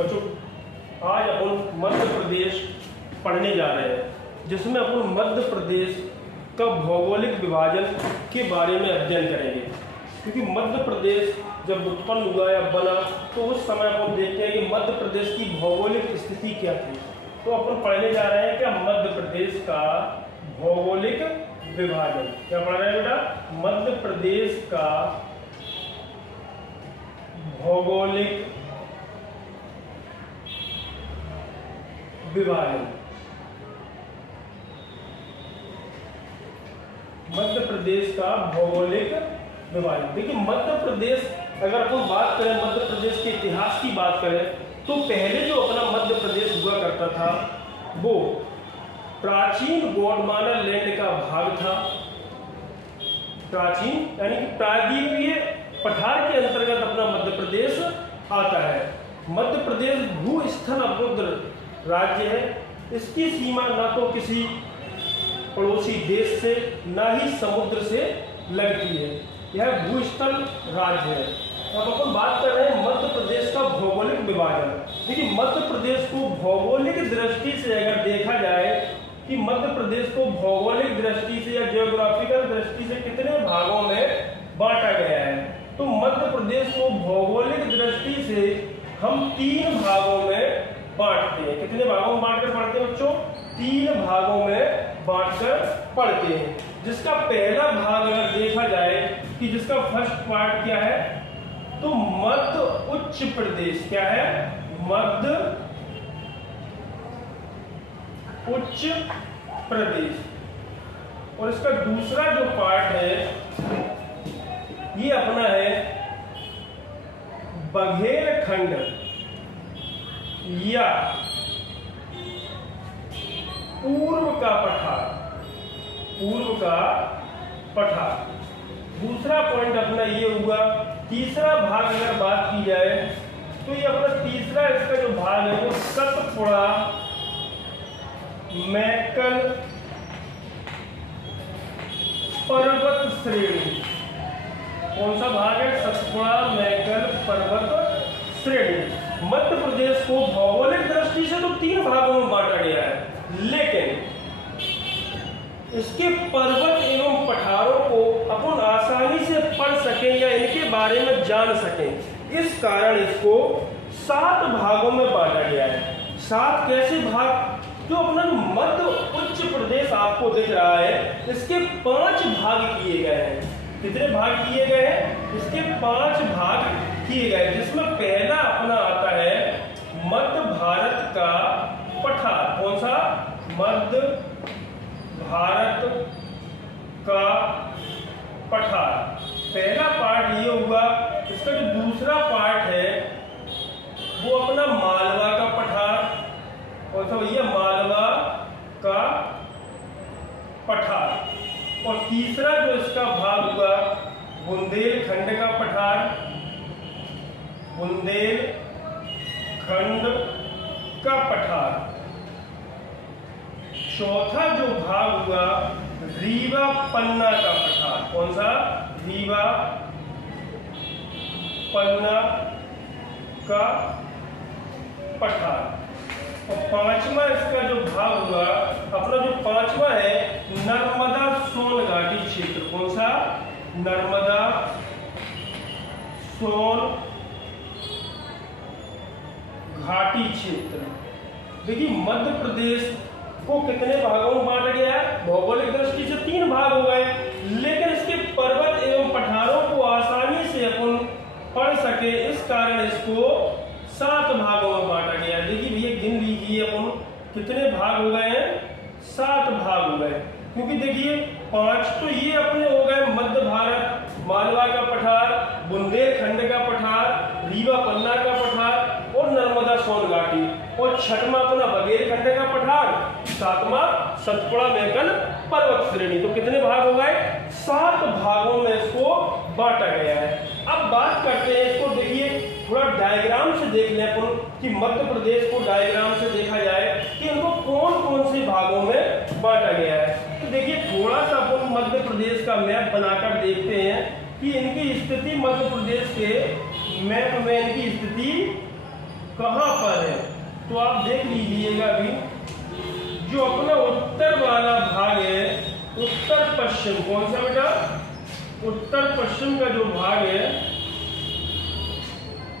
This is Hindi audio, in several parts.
बच्चों आज अपन मध्य प्रदेश पढ़ने जा रहे हैं, जिसमें अपन मध्य प्रदेश का भौगोलिक विभाजन के बारे में अध्ययन करेंगे। क्योंकि मध्य प्रदेश जब उत्पन्न हुआ या बना तो उस समय अपन देखते हैं कि मध्य प्रदेश की भौगोलिक स्थिति क्या थी। तो अपन पढ़ने जा रहे हैं क्या मध्य प्रदेश का भौगोलिक विभाजन। क्या पढ़ रहे हैं बेटा? मध्य प्रदेश का भौगोलिक विभाजन। मध्य प्रदेश का भौगोलिक विभाजन। देखिए मध्य प्रदेश, अगर अपन बात करें मध्य प्रदेश के इतिहास की बात करें तो पहले जो अपना मध्य प्रदेश हुआ करता था वो प्राचीन गोंडवाना लैंड का भाग था। प्राचीन यानी कि प्रायद्वीपीय पठार के अंतर्गत अपना मध्य प्रदेश आता है। मध्य प्रदेश भूस्थल अवरुद्ध राज्य है। इसकी सीमा न तो किसी पड़ोसी देश से न ही समुद्र से लगती है। यह भूस्थल राज्य है। अब अपन बात कर रहे हैं मध्य प्रदेश का भौगोलिक विभाजन। देखिए मध्य प्रदेश को भौगोलिक दृष्टि से अगर देखा जाए कि मध्य प्रदेश को भौगोलिक दृष्टि से या जियोग्राफिकल दृष्टि से कितने भागों में बांटा गया है, तो मध्य प्रदेश को भौगोलिक दृष्टि से हम 3 भागों में बांटते हैं। कितने भागों में बांटकर पढ़ते हैं बच्चों? 3 भागों में बांटकर पढ़ते हैं। जिसका पहला भाग अगर देखा जाए कि जिसका फर्स्ट पार्ट क्या है, तो मध्य उच्च प्रदेश। क्या है? मध्य उच्च प्रदेश। और इसका दूसरा जो पार्ट है ये अपना है बघेलखंड या पूर्व का पठार। पूर्व का पठार दूसरा पॉइंट अपना ये हुआ। तीसरा भाग अगर बात की जाए तो ये अपना तीसरा इसका जो भाग है वो सतपुड़ा मैकल पर्वत श्रेणी। कौन सा भाग है? सतपुड़ा मैकल पर्वत श्रेणी। मध्य प्रदेश को भौगोलिक दृष्टि से तो 3 भागों में बांटा गया है, लेकिन इसके पर्वत एवं पठारों को अपन आसानी से पढ़ सकें या इनके बारे में जान सकें, इस कारण इसको 7 भागों में बांटा गया है। 7 कैसे भाग? जो अपना मध्य उच्च प्रदेश आपको दिख रहा है इसके 5 भाग किए गए हैं। कितने भाग किए गए हैं? इसके 5 भाग किए गए, जिसमें पहला अपना आता है मध्य भारत का पठार। कौन सा? मध्य भारत का पठार। पहला पार्ट ये हुआ। इसका जो दूसरा पार्ट है वो अपना मालवा का पठार। कौन सा भैया? मालवा का पठार। और तीसरा जो इसका भाग हुआ बुंदेलखंड का पठार। बुंदेलखंड का पठार। चौथा जो भाग हुआ रीवा पन्ना का पठार। कौन सा? रीवा पन्ना का पठार। और 5वां इसका जो भाग हुआ अपना जो 5वां है नर्मदा सोन घाटी क्षेत्र। कौन सा? नर्मदा सोन घाटी क्षेत्र। देखिए मध्य प्रदेश को कितने भागों में बांटा गया है? भौगोलिक दृष्टि से 3 भाग हो गए, लेकिन इसके पर्वत एवं पठारों को आसानी से अपन पढ़ सके इस कारण इसको 7 भागों में बांटा गया। देखिए भैया गिन लीजिए अपन कितने भाग हो गए हैं? 7 भाग हो गए। क्योंकि देखिए 5 तो ये अपने हो गए मध्य भारत, मालवा का पठार, बुंदेलखंड का पठार, रीवा पन्ना का पठार और नर्मदा सोन घाटी। और 6वां अपना बघेलखंड का पठार, 7वां सतपुड़ा मैकल पर्वत श्रेणी। तो कितने भाग हो गए? 7 भागों में इसको बांटा गया है। अब बात करते हैं इसको, देखिए थोड़ा डायग्राम से देख लें अपन कि मध्य प्रदेश को डायग्राम से देखा जाए कि इनको कौन कौन से भागों में बांटा गया है। तो देखिए थोड़ा सा अपन मध्य प्रदेश का मैप बनाकर देखते हैं कि इनकी स्थिति मध्य प्रदेश के मैप में इनकी स्थिति कहाँ पर है, तो आप देख लीजिएगा अभी जो अपना उत्तर वाला भाग है, उत्तर पश्चिम, कौन सा बेटा, उत्तर पश्चिम का जो भाग है,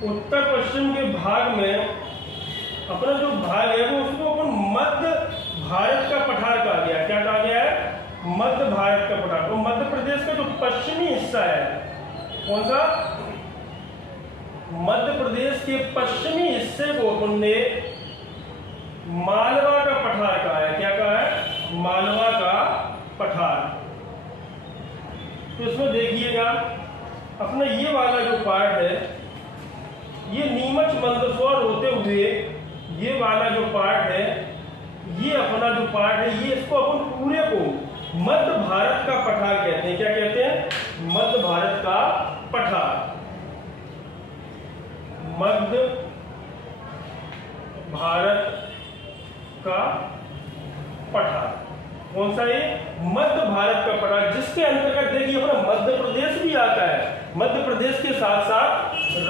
उत्तर पश्चिम के भाग में अपना जो भाग है वो उसको अपन मध्य भारत का पठार कहा गया। क्या कहा गया है, मध्य भारत का पठार। तो मध्य प्रदेश का जो पश्चिमी हिस्सा है, कौन सा, मध्य प्रदेश के पश्चिमी हिस्से को अपन ने मालवा का पठार कहा है। क्या कहा है, मालवा का पठार। तो इसमें देखिएगा अपना ये वाला जो पार्ट है, ये नीमच मंदसौर होते हुए ये वाला जो पार्ट है, ये अपना जो पार्ट है, ये इसको अपन पूरे को मध्य भारत का पठार कहते हैं। क्या कहते हैं, मध्य भारत का पठार, मध्य भारत का पठार। कौन सा, ये मध्य भारत का पठार, जिसके अंतर्गत देखिए अपना मध्य प्रदेश भी आता है, मध्य प्रदेश के साथ साथ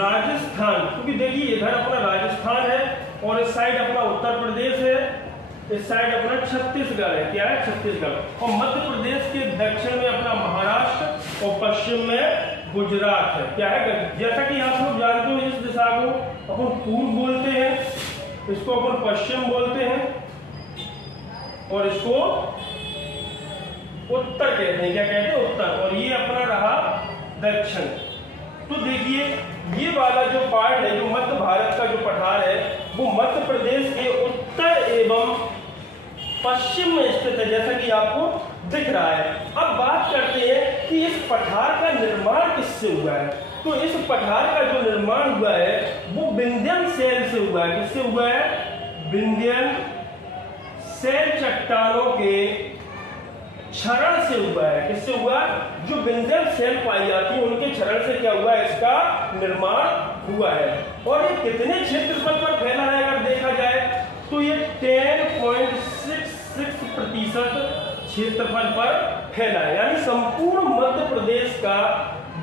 राजस्थान, क्योंकि देखिए इधर अपना राजस्थान है और इस साइड अपना उत्तर प्रदेश है, इस साइड अपना छत्तीसगढ़ है। क्या है, छत्तीसगढ़। और मध्य प्रदेश के दक्षिण में अपना महाराष्ट्र और पश्चिम में गुजरात है। क्या है, जैसा कि आप लोग जानते हो इस दिशा को अपन पूर्व बोलते हैं, इसको अपन पश्चिम बोलते हैं और इसको उत्तर कहते हैं। क्या कहते हैं, उत्तर। और ये अपना रहा दक्षिण। तो देखिए ये वाला जो पार्ट है, जो मध्य भारत का जो पठार है, वो मध्य प्रदेश के उत्तर एवं पश्चिम में स्थित है, जैसा कि आपको दिख रहा है। अब बात करते हैं कि इस पठार का निर्माण किससे हुआ है। तो इस पठार का जो निर्माण हुआ है वो विंध्यन शैल से हुआ है। किससे हुआ है, विंध्यन शैल चट्टानों के क्षरण से हुआ है। किससे हुआ, जो विंध्यन शैल पाई जाती है उनके क्षरण से क्या हुआ है, इसका निर्माण हुआ है। और ये कितने क्षेत्रफल पर फैला है अगर देखा जाए तो ये 10.66% क्षेत्रफल पर फैला है, यानी संपूर्ण मध्य प्रदेश का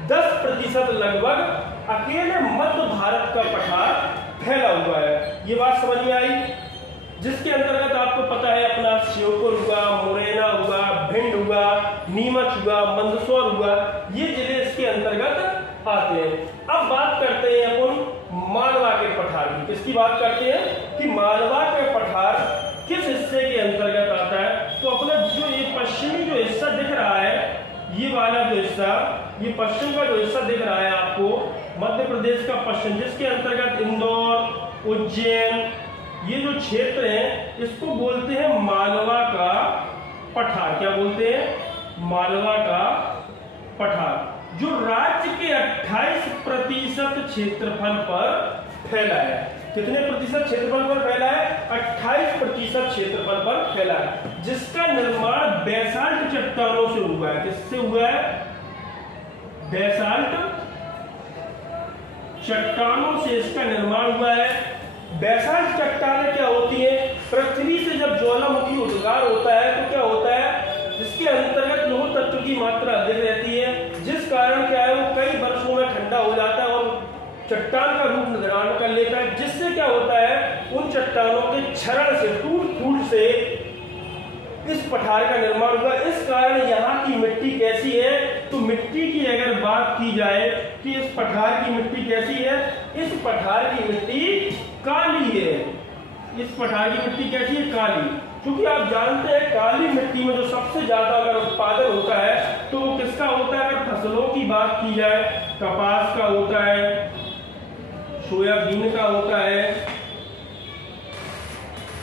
10% लगभग अकेले मध्य भारत का पठार फैला हुआ है। ये बात समझ में आई, जिसके अंतर्गत आपको पता है अपना श्योपुर हुआ, मुरैना हुआ, भिंड हुआ, नीमच हुआ, मंदसौर हुआ, ये जिले इसके अंतर्गत आते हैं। अब बात करते हैं अपन मालवा के पठार की। किसकी बात करते हैं कि मालवा के पठार किस हिस्से के अंतर्गत आता है। तो अपना जो ये पश्चिमी जो हिस्सा दिख रहा है, ये वाला जो हिस्सा, ये पश्चिम का जो हिस्सा दिख रहा है आपको, मध्य प्रदेश का पश्चिम, जिसके अंतर्गत इंदौर, उज्जैन, ये जो क्षेत्र है इसको बोलते हैं मालवा का पठार। क्या बोलते हैं, मालवा का पठार, जो राज्य के 28% क्षेत्रफल पर फैला है। कितने प्रतिशत क्षेत्रफल पर फैला है, 28% क्षेत्रफल पर फैला है, जिसका निर्माण बेसाल्ट चट्टानों से हुआ है। किससे हुआ है, बेसाल्ट चट्टानों से इसका निर्माण हुआ है। बेसाल्ट चट्टानें क्या होती है, पृथ्वी से जब ज्वालामुखी उद्गार होता है तो क्या होता है, जिसके अंतर्गत लौह तत्व की मात्रा अधिक रहती है, जिस कारण क्या है वो कई वर्षों में ठंडा हो जाता है और चट्टान का रूप धारण कर लेता है, जिससे क्या होता है उन चट्टानों के क्षरण से, टूट फूट से इस पठार का निर्माण हुआ। इस कारण यहाँ की मिट्टी कैसी है, तो मिट्टी की अगर बात की जाए कि इस पठार की मिट्टी कैसी है, इस पठार की मिट्टी काली है। इस पठार की मिट्टी कैसी है, काली। क्योंकि आप जानते हैं काली मिट्टी में जो सबसे ज्यादा अगर उत्पादन होता है तो वो किसका होता है, अगर फसलों की बात की जाए, कपास का होता है, सोयाबीन का होता है,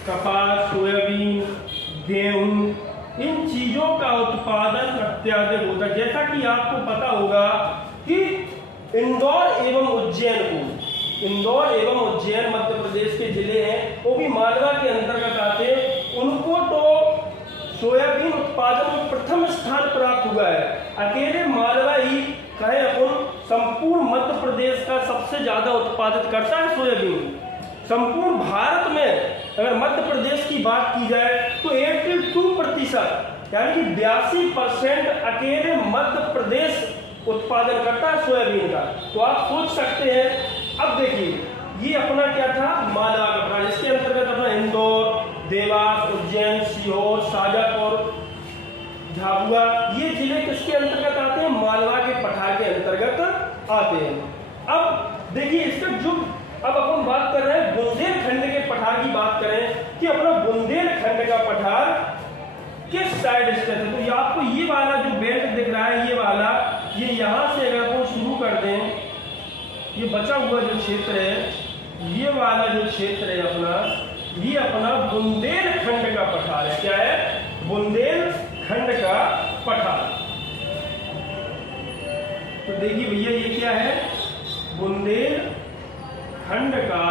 कपास, सोयाबीन, गेहूं, इन चीजों का उत्पादन अत्याधिक होता है। जैसा कि आपको पता होगा कि इंदौर एवं उज्जैन मध्य प्रदेश के जिले हैं, वो भी मालवा के अंतर्गत आते हैं। उनको तो सोयाबीन उत्पादन में प्रथम स्थान प्राप्त हुआ है। अकेले मालवा ही कहे अपन संपूर्ण मध्य प्रदेश का सबसे ज्यादा उत्पादित करता है सोयाबीन। संपूर्ण भारत में अगर मध्य प्रदेश की बात की जाए तो 82% यानी कि 82% अकेले मध्य प्रदेश उत्पादन करता है सोयाबीन का। तो आप सोच सकते हैं, अब देखिए ये अपना क्या था, मालवा का पठार। इसके अंतर्गत अपना इंदौर, देवास, उज्जैन, सीहोर, शाजापुर, झाबुआ, ये जिले किसके अंतर्गत आते हैं, मालवा के पठार के अंतर्गत आते हैं। अब देखिए इसका जो अब अपन बात कर रहे हैं बुंदेलखंड के पठार की बात करें कि अपना बुंदेलखंड का पठार किस साइड स्थित है। तो ये आपको ये वाला जो बेल्ट दिख रहा है, ये वाला, ये यहाँ से अगर अपन शुरू कर दें, ये बचा हुआ जो क्षेत्र है, ये वाला जो क्षेत्र है अपना, ये अपना बुंदेलखंड का पठार है। क्या है, बुंदेलखंड का पठार। तो देखिए भैया ये क्या है, बुंदेलखंड का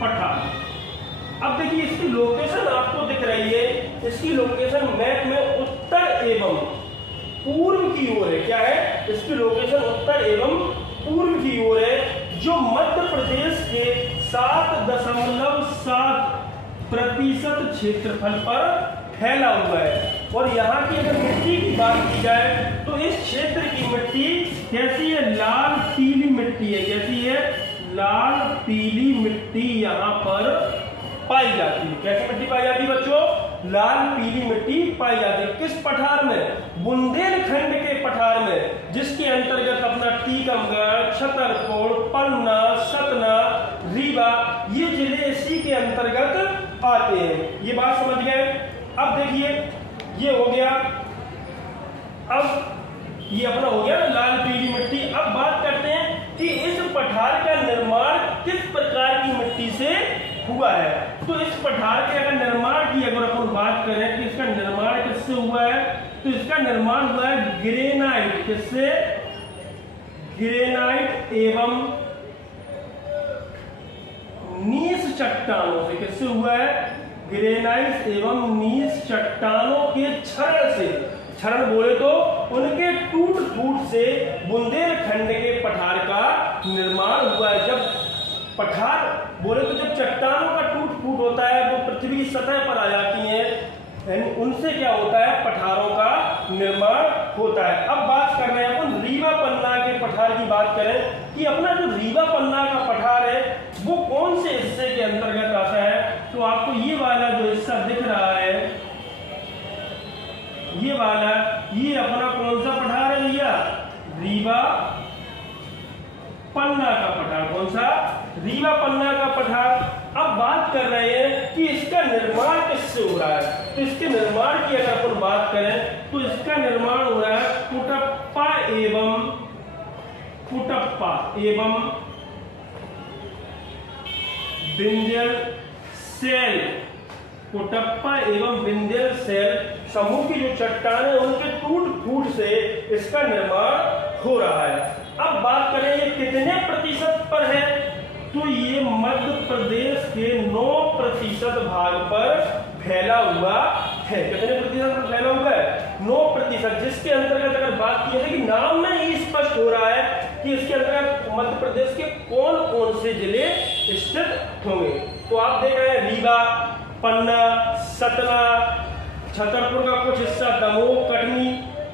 पठार। अब देखिए इसकी लोकेशन आपको दिख रही है, इसकी लोकेशन मैप में उत्तर एवं पूर्व की ओर है। क्या है, इसकी लोकेशन उत्तर एवं पूर्व की ओर है, जो मध्य प्रदेश के 7.7% क्षेत्रफल पर फैला हुआ है। और यहाँ की अगर मिट्टी की बात की जाए तो इस क्षेत्र की मिट्टी कैसी है, लाल पीली मिट्टी है। कैसी है, लाल पीली मिट्टी यहाँ पर पाई जाती है। कैसी मिट्टी पाई जाती है बच्चों, लाल पीली मिट्टी पाई जाती है। किस पठार में, बुंदेलखंड के पठार में, जिसके अंतर्गत अपना टीकमगढ़, छतरपुर, पन्ना, सतना, रीवा, ये जिले इसी के अंतर्गत आते हैं। ये बात समझ गए। अब देखिए ये हो गया, अब ये अपना हो गया लाल पीली मिट्टी। अब बात करते हैं कि इस पठार का निर्माण किस प्रकार की मिट्टी से हुआ है। तो इस पठार के अगर निर्माण की अगर अपन बात करें कि इसका निर्माण किससे हुआ है, तो इसका निर्माण हुआ है ग्रेनाइट। किससे, ग्रेनाइट एवं नीस चट्टानों से। किससे हुआ है, ग्रेनाइट एवं नीस चट्टानों के क्षरण से। क्षरण बोले तो उनके टूट फूट से बुंदेलखंड के पठार का निर्माण हुआ है। जब पठार बोले तो जब चट्टानों का टूट फूट होता है, वो पृथ्वी की सतह पर आ जाती हैं, उनसे क्या होता है, पठारों का निर्माण होता है। अब बात कर रहे हैं अपन रीवा पन्ना के पठार की बात करें कि अपना जो रीवा पन्ना का पठार है वो कौन से हिस्से के अंतर्गत आता है। तो आपको ये वाला जो हिस्सा दिख रहा है, ये वाला, ये अपना कौन सा पठार है भैया, रीवा पन्ना का पठार। कौन सा, रीवा पन्ना का पठार। अब बात कर रहे हैं कि इसका निर्माण किससे हो रहा है। तो इसके निर्माण की अगर अपन बात करें तो इसका निर्माण हो रहा है कुटप्पा एवं विंध्य सेल, कुटप्पा एवं विंध्य सेल समूह की जो चट्टान है उनके टूट फूट से इसका निर्माण हो रहा है। अब बात करें ये कितने प्रतिशत पर है, तो ये मध्य प्रदेश के 9% भाग पर फैला हुआ है। कितने प्रतिशत पर फैला हुआ है, 9%। जिसके अंतर्गत अगर बात की जाए कि नाम में ही स्पष्ट हो रहा है कि इसके अंतर्गत मध्य प्रदेश के कौन कौन से जिले स्थित होंगे। तो आप देख रहे हैं रीवा, पन्ना, सतना, छतरपुर का कुछ हिस्सा, दमोह, कटनी,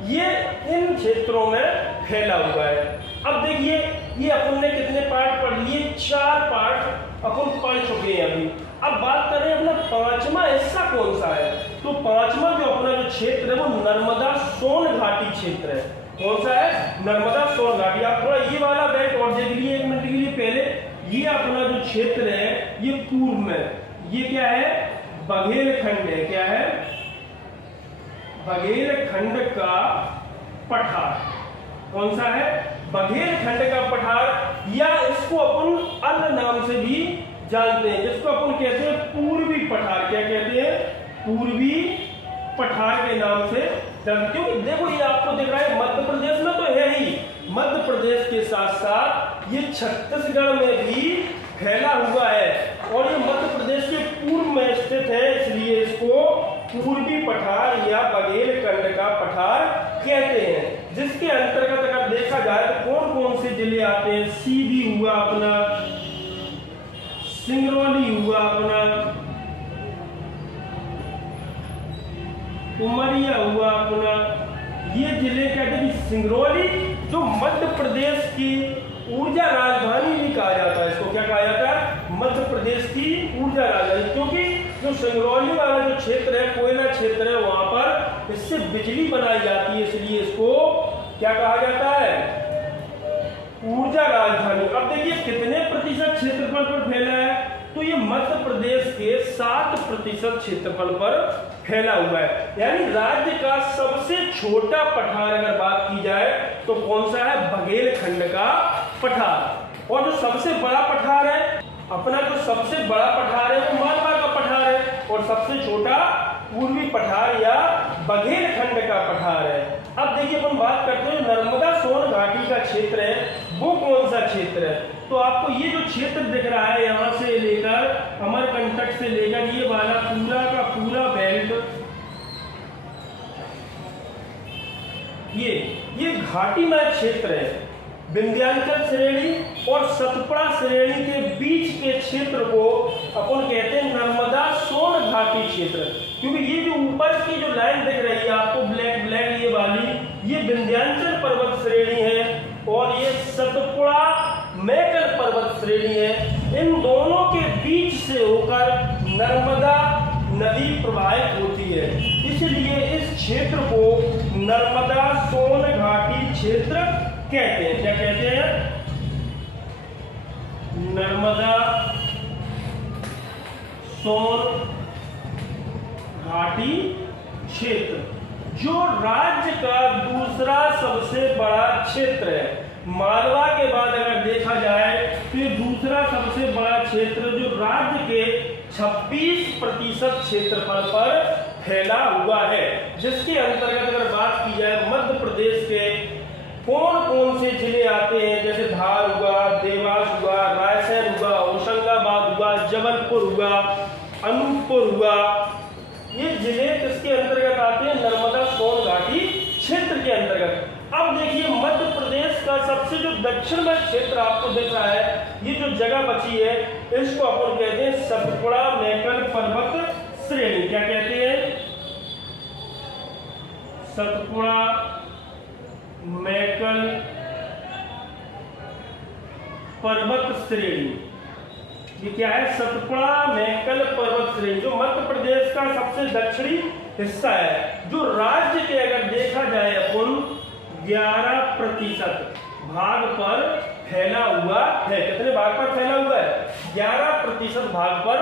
ये इन क्षेत्रों में फैला हुआ है। अब देखिए ये अपन ने कितने पार्ट पढ़ लिए, 4 पार्ट अपन पढ़ चुके हैं अभी। अब बात करें अपना 5वां हिस्सा कौन सा है, तो 5वां जो अपना जो क्षेत्र है वो नर्मदा सोन घाटी क्षेत्र है। कौन सा है, नर्मदा सोन घाटी। आप थोड़ा ये वाला बेल्ट और देख लीजिए 1 मिनट के लिए पहले। ये अपना जो क्षेत्र है ये पूर्व में, ये क्या है, बघेलखंड है। क्या है, बघेलखंड का पठार। कौन सा है, बघेलखंड का पठार, या इसको अपन अन्य नाम से भी जानते हैं, जिसको अपन कहते हैं पूर्वी पठार। क्या कहते हैं, पूर्वी पठार के नाम से। क्योंकि देखो ये आपको दिख रहा है मध्य प्रदेश में तो है ही, मध्य प्रदेश के साथ साथ ये छत्तीसगढ़ में भी फैला हुआ है और ये मध्य प्रदेश के पूर्व में स्थित है, इसलिए इसको पूर्वी पठार या बघेलखंड का पठार कहते हैं। जिसके अंतर्गत अगर देखा जाए तो कौन कौन से जिले आते हैं, सीधी हुआ अपना, सिंगरौली हुआ अपना, उमरिया हुआ अपना, ये जिले कहते हैं कि सिंगरौली जो मध्य प्रदेश की ऊर्जा राजधानी भी कहा जाता है। इसको क्या कहा जाता है? मध्य प्रदेश की ऊर्जा राजधानी, क्योंकि जो सिंगरौली वाला जो क्षेत्र है, कोयला क्षेत्र है, वहां पर इससे बिजली बनाई जाती है, इसलिए इसको क्या कहा जाता है? ऊर्जा राजधानी। अब देखिए कितने प्रतिशत क्षेत्रफल पर फैला है, तो ये मध्य प्रदेश के 7% क्षेत्रफल पर फैला हुआ है। यानी राज्य का सबसे छोटा पठार अगर बात की जाए तो कौन सा है? बघेलखंड का पठार। और जो सबसे बड़ा पठार है अपना, जो सबसे बड़ा पठार है वो मालवा का पठार है, और सबसे छोटा पूर्वी पठार या बघेलखंड का पठार है। अब देखिए अपन बात करते हैं नर्मदा सोन घाटी का क्षेत्र है, वो कौन सा क्षेत्र है? तो आपको ये जो क्षेत्र दिख रहा है, यहाँ से लेकर अमरकंटक से लेकर ये वाला पूरा का पूरा बेल्ट, ये घाटीमय क्षेत्र है। विंध्याचल श्रेणी और सतपुड़ा श्रेणी के बीच के क्षेत्र को अपन कहते हैं नर्मदा सोन घाटी क्षेत्र, क्योंकि ये जो ऊपर की जो लाइन दिख रही है आपको ब्लैक ब्लैक ये वाली, ये विंध्याचल पर्वत श्रेणी है और ये सतपुड़ा मैकल पर्वत श्रेणी है। इन दोनों के बीच से होकर नर्मदा नदी प्रवाहित होती है, इसलिए इस क्षेत्र को नर्मदा सोन घाटी क्षेत्र कहते हैं। क्या कहते हैं? नर्मदा सोन घाटी क्षेत्र, जो राज्य का दूसरा सबसे बड़ा क्षेत्र है। मालवा के बाद अगर देखा जाए तो ये दूसरा सबसे बड़ा क्षेत्र जो राज्य के 26% क्षेत्रफल पर फैला हुआ है, जिसके अंतर्गत अगर बात की जाए मध्य प्रदेश के कौन कौन से जिले आते हैं, जैसे धार हुआ, देवास हुआ, रायसेन हुआ, होशंगाबाद हुआ, जबलपुर हुआ, अनूपपुर हुआ, ये जिले किसके अंतर्गत आते हैं? नर्मदा सोन घाटी क्षेत्र के अंतर्गत। अब देखिए मध्य प्रदेश का सबसे जो दक्षिण में क्षेत्र आपको दिख रहा है, ये जो जगह बची है इसको अपन कहते हैं सतपुड़ा मैकल पर्वत श्रेणी। क्या कहते हैं? सतपुड़ा मैकल पर्वत श्रेणी। ये क्या है? सतपुड़ा मैकल पर्वत श्रेणी, जो मध्य प्रदेश का सबसे दक्षिणी हिस्सा है, जो राज्य के अगर देखा जाए अपन 11% भाग पर फैला हुआ है। कितने भाग पर फैला हुआ है? 11% भाग पर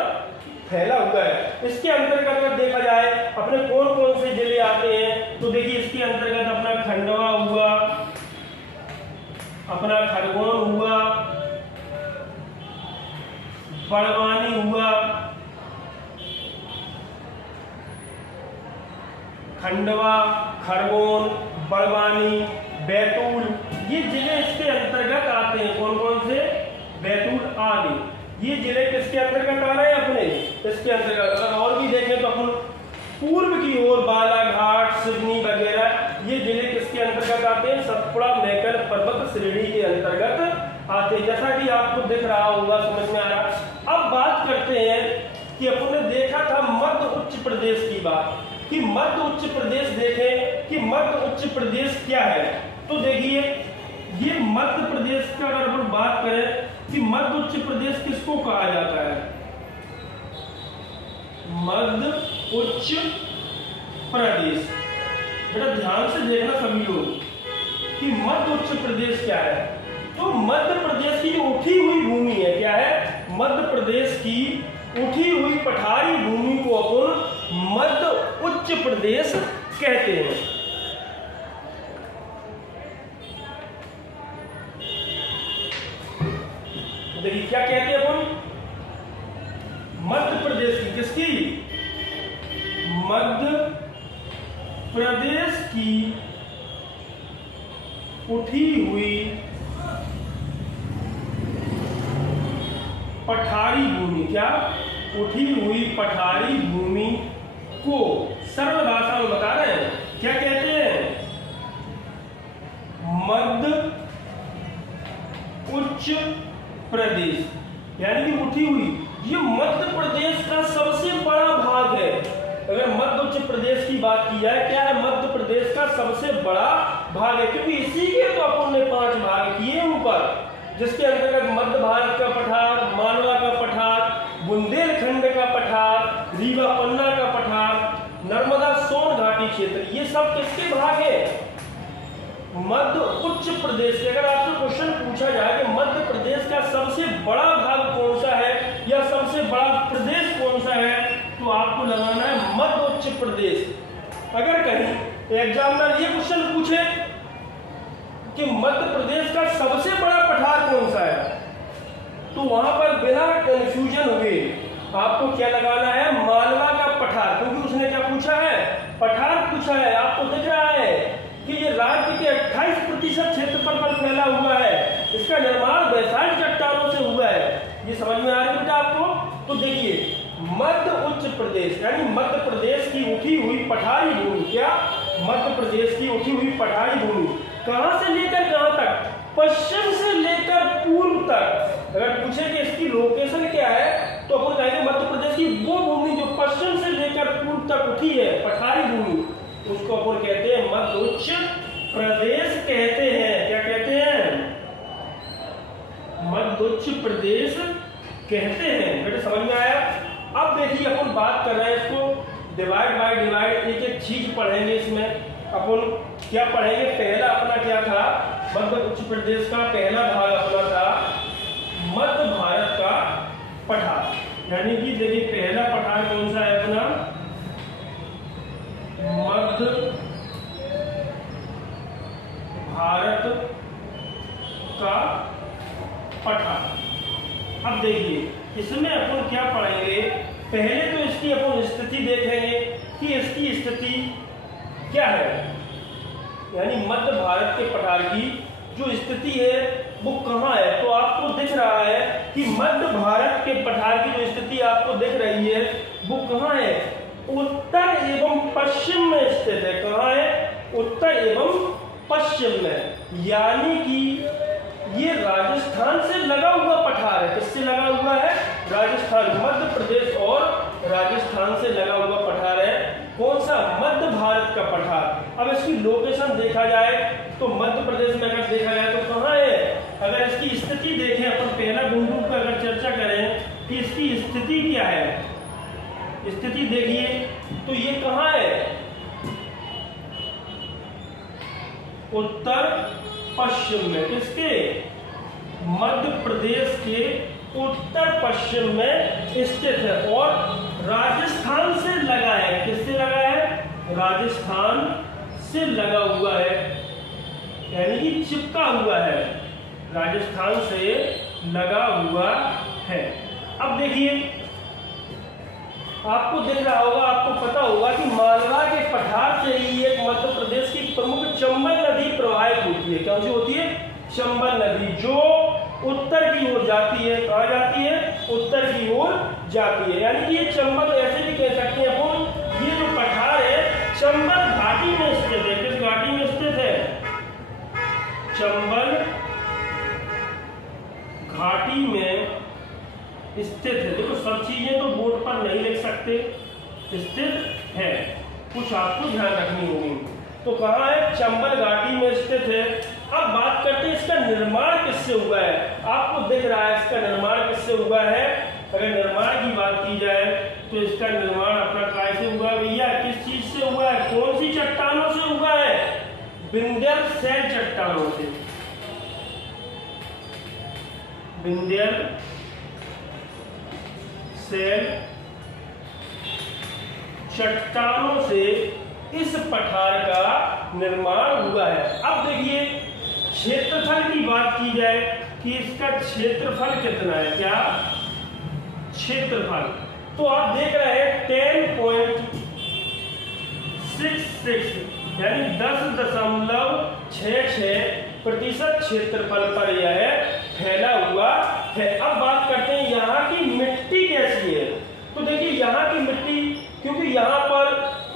फैला हुआ है। इसके अंतर्गत अगर देखा जाए अपने कौन कौन से जिले आते हैं, तो देखिए इसके अंतर्गत अपना खंडवा हुआ, अपना खरगोन हुआ, बड़वानी हुआ, खंडवा, खरगोन, बड़वानी, बैतूल, ये जिले इसके अंतर्गत आते हैं। कौन कौन से? बैतूल आदि, ये जिले किसके अंतर्गत आ रहे हैं? अपने इसके अंतर्गत। अगर और भी देखें तो अपन पूर्व की ओर बालाघाट, सिवनी वगैरह, ये जिले किसके अंतर्गत आते हैं? सतपुड़ा मैकल पर्वत श्रेणी के अंतर्गत आते हैं, जैसा कि आपको दिख रहा होगा, समझ में आ रहा। अब बात करते हैं कि अपन ने देखा था मध्य उच्च प्रदेश की बात, कि मध्य उच्च प्रदेश देखें कि मध्य उच्च प्रदेश क्या है। तो देखिए ये मध्य प्रदेश का अगर अपन बात करें कि मध्य उच्च प्रदेश किसको कहा जाता है? मध्य उच्च प्रदेश। बेटा ध्यान से देखना सभी लोग कि मध्य उच्च प्रदेश क्या है। तो मध्य प्रदेश की जो उठी हुई भूमि है, क्या है? मध्य प्रदेश की उठी हुई पठारी भूमि को अपन मध्य उच्च प्रदेश कहते हैं। देखिए क्या कहते हैं अपन? मध्य प्रदेश की, किसकी? मध्य प्रदेश की उठी हुई पठारी भूमि, क्या? उठी हुई पठारी भूमि को सरल भाषा में बता रहे हैं, क्या कहते हैं? मध्य उच्च प्रदेश। यानी कि उठी हुई, ये मध्य प्रदेश का सबसे बड़ा भाग है। अगर मध्य उच्च प्रदेश की बात की जाए, क्या है? मध्य प्रदेश का सबसे बड़ा भाग है, क्योंकि इसी के तो अपन ने 5 भाग किए ऊपर। जिसके अंतर्गत मध्य भारत का पठार, मालवा का पठार, बुंदेलखंड का पठार, रीवा पन्ना का पठार, नर्मदा सोन घाटी क्षेत्र, ये सब किसके भाग है? मध्य उच्च प्रदेश के। अगर आपसे क्वेश्चन पूछा जाए कि मध्य प्रदेश का सबसे बड़ा भाग कौन सा है या सबसे बड़ा प्रदेश कौन सा है, तो आपको लगाना है मध्य उच्च प्रदेश। अगर कहीं एग्जामिनर ये क्वेश्चन पूछे कि मध्य प्रदेश का सबसे बड़ा पठार कौन सा है, तो वहां पर बिना कंफ्यूजन हुए आपको क्या लगाना है? मालवा का पठार, क्योंकि उसने क्या पूछा है? पठार पूछा है। आपको दिख रहा है कि ये राज्य के 28% क्षेत्रफल पर फैला हुआ है, इसका निर्माण बैसाल्ट चट्टानों से हुआ है। ये समझ में आ रही है बेटा आपको? तो देखिए, मध्य उच्च प्रदेश यानी मध्य प्रदेश की उठी हुई पठारी भूमि, क्या? मध्य प्रदेश की उठी हुई पठारी भूमि कहां से लेकर कहां तक? पश्चिम से लेकर पूर्व तक। अगर पूछे कि इसकी लोकेशन क्या है, तो अपन कहेंगे मध्य प्रदेश की वो भूमि जो पश्चिम से लेकर पूर्व तक उठी है, पठारी भूमि, उसको अपन कहते हैं मध्य उच्च प्रदेश कहते हैं। क्या कहते हैं? मध्य उच्च प्रदेश कहते हैं। बेटा समझ में आया? अब देखिए, अपन बात कर रहे हैं इसको डिवाइड बाय डिवाइड, एक एक चीज पढ़ेंगे। इसमें अपन क्या पढ़ेंगे? पहला अपना क्या था? मध्य उच्च प्रदेश का पहला भाग अपना था मध्य भारत का पठार। यानी कि देखिए, पहला पठार कौन सा है अपना? मध्य भारत का पठार। अब देखिए, इसमें अपन क्या पढ़ेंगे? पहले तो इसकी अपन स्थिति देखेंगे कि इसकी स्थिति क्या है, यानी मध्य भारत के पठार की जो स्थिति है वो कहाँ है। तो आपको दिख रहा है कि मध्य भारत के पठार की जो स्थिति आपको दिख रही है वो कहाँ है? उत्तर एवं पश्चिम में स्थित है। कहाँ है? उत्तर एवं पश्चिम में। यानी कि ये राजस्थान से लगा हुआ पठार है। किससे लगा हुआ है? राजस्थान। मध्य प्रदेश और राजस्थान से लगा हुआ पठार है। कौन सा? मध्य भारत का पठार। अब इसकी लोकेशन देखा जाए तो मध्य प्रदेश में अगर देखा जाए तो कहाँ है? अगर इसकी स्थिति देखें, अपन पहला बिंदु पर अगर चर्चा करें कि इसकी स्थिति क्या है, स्थिति देखिए तो ये कहाँ है? उत्तर पश्चिम में। किसके? मध्य प्रदेश के उत्तर पश्चिम में स्थित है और राजस्थान से लगा है। किससे लगा है? राजस्थान से लगा हुआ है, यानी कि चिपका हुआ है, राजस्थान से लगा हुआ है। अब देखिए, आपको दिख रहा होगा, आपको पता होगा कि मालवा के पठार से ही एक मध्य प्रदेश की प्रमुख चंबल नदी प्रवाहित होती है। कौन सी होती है? चंबल नदी, जो उत्तर की ओर जाती है। कहाँ जाती है? उत्तर की ओर जाती है। यानी कि ये चंबल, ऐसे भी कह सकते हैं अपन, ये जो पठार है चंबल घाटी में स्थित है। किस घाटी में स्थित है? चंबल घाटी में स्थित है। देखो, सब चीजें तो बोर्ड पर नहीं लिख सकते, स्थित है, कुछ आपको ध्यान रखनी होगी। तो कहाँ है? चंबल घाटी में स्थित है। अब बात करते हैं इसका निर्माण किससे हुआ है। आपको दिख रहा है इसका निर्माण किससे हुआ है। अगर निर्माण की बात की जाए तो इसका निर्माण अपना काय से हुआ भैया? किस चीज से हुआ है? कौन सी चट्टानों से हुआ है? विंध्यल शैल चट्टानों से। विंध्यल शैल चट्टानों से इस पठार का निर्माण हुआ है। अब देखिए, क्षेत्रफल की बात की जाए कि इसका क्षेत्रफल कितना है। क्या क्षेत्रफल? तो आप देख रहे हैं 10.66 यानी 10.66% क्षेत्रफल पर यह फैला हुआ है। अब बात करते हैं यहाँ की मिट्टी कैसी है। तो देखिए, यहाँ की मिट्टी, क्योंकि यहाँ पर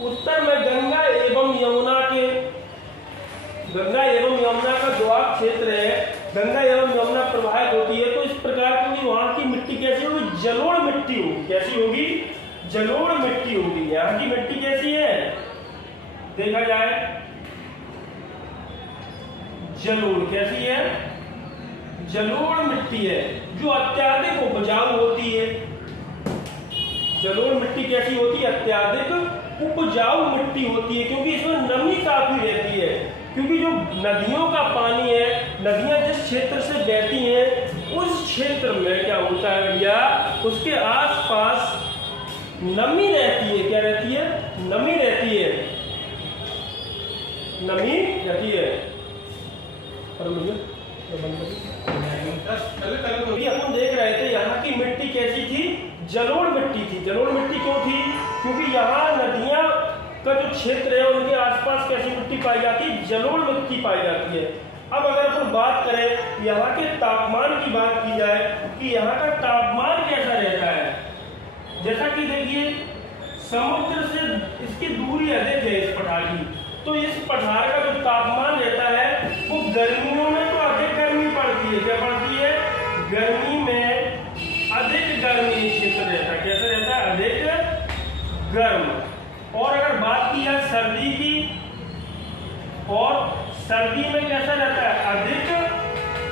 उत्तर में गंगा एवं यमुना का दोआब क्षेत्र है, गंगा एवं यमुना प्रवाहित होती है, तो इस प्रकार की वहाँ की मिट्टी कैसी होगी? जलोढ़ मिट्टी होगी। कैसी होगी? जलोढ़ मिट्टी होगी। यहाँ की मिट्टी कैसी है देखा जाए? जलोढ़। कैसी है? जलोढ़ मिट्टी है जो अत्यधिक उपजाऊ होती है। जलोढ़ मिट्टी कैसी होती है? अत्यधिक उपजाऊ मिट्टी होती है, क्योंकि इसमें नमी काफी रहती है। क्योंकि जो नदियों का पानी है, नदियां जिस क्षेत्र से बहती हैं उस क्षेत्र में क्या होता है भैया, उसके आसपास नमी रहती है। क्या रहती है? नमी रहती है, नमी रहती है। अभी अपन देख रहे थे यहाँ की मिट्टी कैसी थी? जलोढ़ मिट्टी थी। जलोढ़ मिट्टी क्यों थी? क्योंकि यहाँ नदियाँ का जो क्षेत्र है उनके आसपास कैसी मिट्टी पाई जाती है? जलोढ़ मिट्टी पाई जाती है। अब अगर अपन बात करें यहाँ के तापमान की बात की जाए कि यहाँ का तापमान कैसा रहता है, जैसा कि देखिए समुद्र से इसकी दूरी अधिक है इस पठार की, तो इस पठार का जो तापमान रहता है वो गर्मियों में तो अधिक गर्मी पड़ती है। क्या पड़ती है? गर्मी में अधिक गर्मी क्षेत्र रहता है। कैसे रहता है? अधिक गर्म। और अगर बात की जाए सर्दी की, और सर्दी में कैसा रहता है? अधिक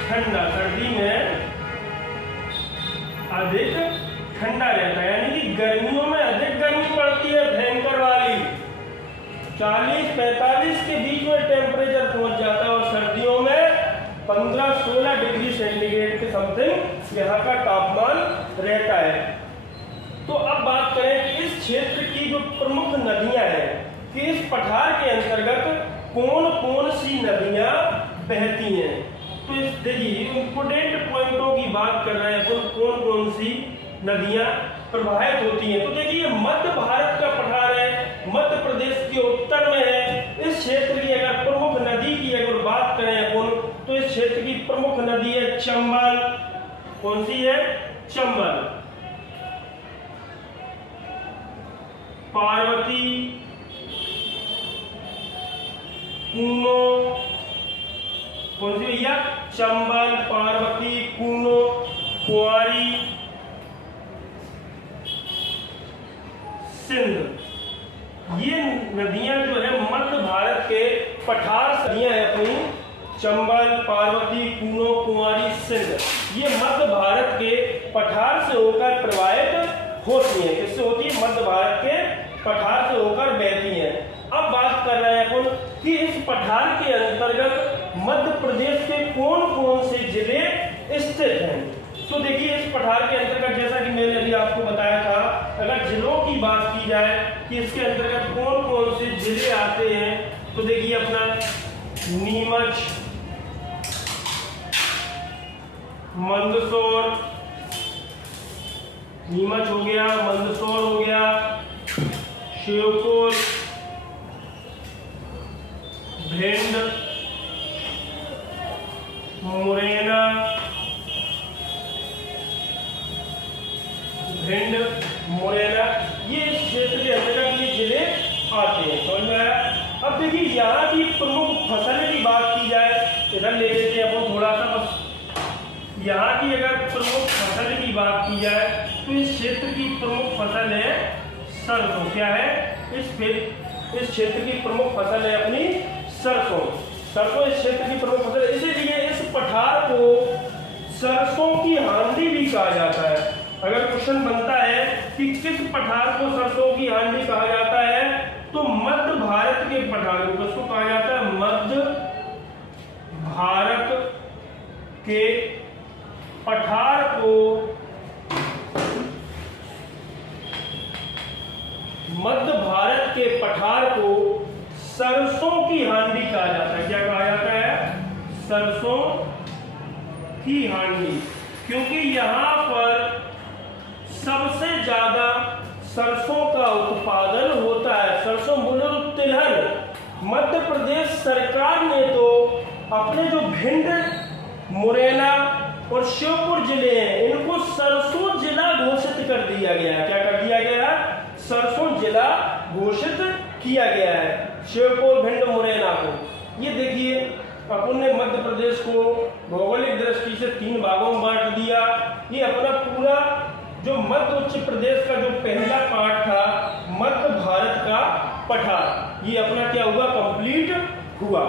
ठंडा। सर्दी में अधिक ठंडा रहता है, यानी कि गर्मियों में अधिक गर्मी पड़ती है भयंकर वाली, 40-45 के बीच में टेम्परेचर पहुंच जाता है, और सर्दियों में 15-16 डिग्री सेंटीग्रेड के समथिंग यहाँ का तापमान रहता है। तो अब बात करें कि इस क्षेत्र की जो प्रमुख नदियां हैं कि इस पठार के अंतर्गत कौन कौन सी नदियां बहती हैं। तो इस देखिए इंपोर्टेंट पॉइंटों की बात कर रहे हैं, कौन कौन सी नदियां प्रवाहित होती हैं। तो देखिए मध्य भारत का पठार है, मध्य प्रदेश के उत्तर में है। इस क्षेत्र की अगर प्रमुख नदी की अगर बात करें अपन, तो इस क्षेत्र की प्रमुख नदी है चंबल। कौन सी है? चंबल। पार्वती, कूनो। कौन सी भैया? चंबल, पार्वती, कूनो, कुंवारी, सिंध। ये नदियां जो है मध्य भारत के पठार नदियां हैं अपनी, चंबल, पार्वती, कूनो, कुंवारी, सिंध। ये मध्य भारत के पठार से होकर प्रवाहित होती हैं। किससे होती है? मध्य भारत के पठार से होकर बहती हैं। अब बात कर रहे हैं अपन कि इस पठार के अंतर्गत मध्य प्रदेश के कौन कौन से जिले स्थित हैं। तो देखिए इस पठार के अंतर्गत, जैसा कि मैंने अभी आपको बताया था, अगर जिलों की बात की जाए कि इसके अंतर्गत कौन कौन से जिले आते हैं, तो देखिए अपना नीमच, मंदसौर, नीमच हो गया, मंदसौर हो गया, श्योपुर, भिंड, मुरैना, भिंड, मुरैना, ये इस क्षेत्र के अंतर्गत ये जिले आते हैं। समझ में आया? अब देखिए यहाँ की प्रमुख फसल की बात की जाए, इधर ले लेते हैं अपन थोड़ा सा, बस यहाँ की अगर प्रमुख फसल की बात की जाए तो इस क्षेत्र की प्रमुख फसल है सरसों। क्या है? इस क्षेत्र की प्रमुख फसल है अपनी सरसों। सरसों इस क्षेत्र की प्रमुख फसल है, इसीलिए इस पठार को सरसों की हांडी भी कहा जाता है। अगर क्वेश्चन बनता है कि किस पठार को सरसों की हांडी कहा जाता है, तो मध्य भारत के पठार को किसको कहा जाता है? मध्य भारत के पठार को मध्य भारत के पठार को सरसों की हांडी कहा जाता है। क्या कहा जाता है? सरसों की हांडी, क्योंकि यहाँ पर सबसे ज्यादा सरसों का उत्पादन होता है। सरसों बोले तो तिलहन। मध्य प्रदेश सरकार ने तो अपने जो भिंड, मुरैना और श्योपुर जिले हैं इनको सरसों जिला घोषित कर दिया गया है। क्या कर दिया गया है? सरसों जिला घोषित किया गया है श्योपुर, भिंड, मुरैना को। ये देखिए अपन ने मध्य प्रदेश को भौगोलिक दृष्टि से 3 भागों में बांट दिया। ये अपना पूरा जो मध्य उच्च प्रदेश का जो पहला पार्ट था मध्य भारत का पठार, ये अपना क्या हुआ? कंप्लीट हुआ।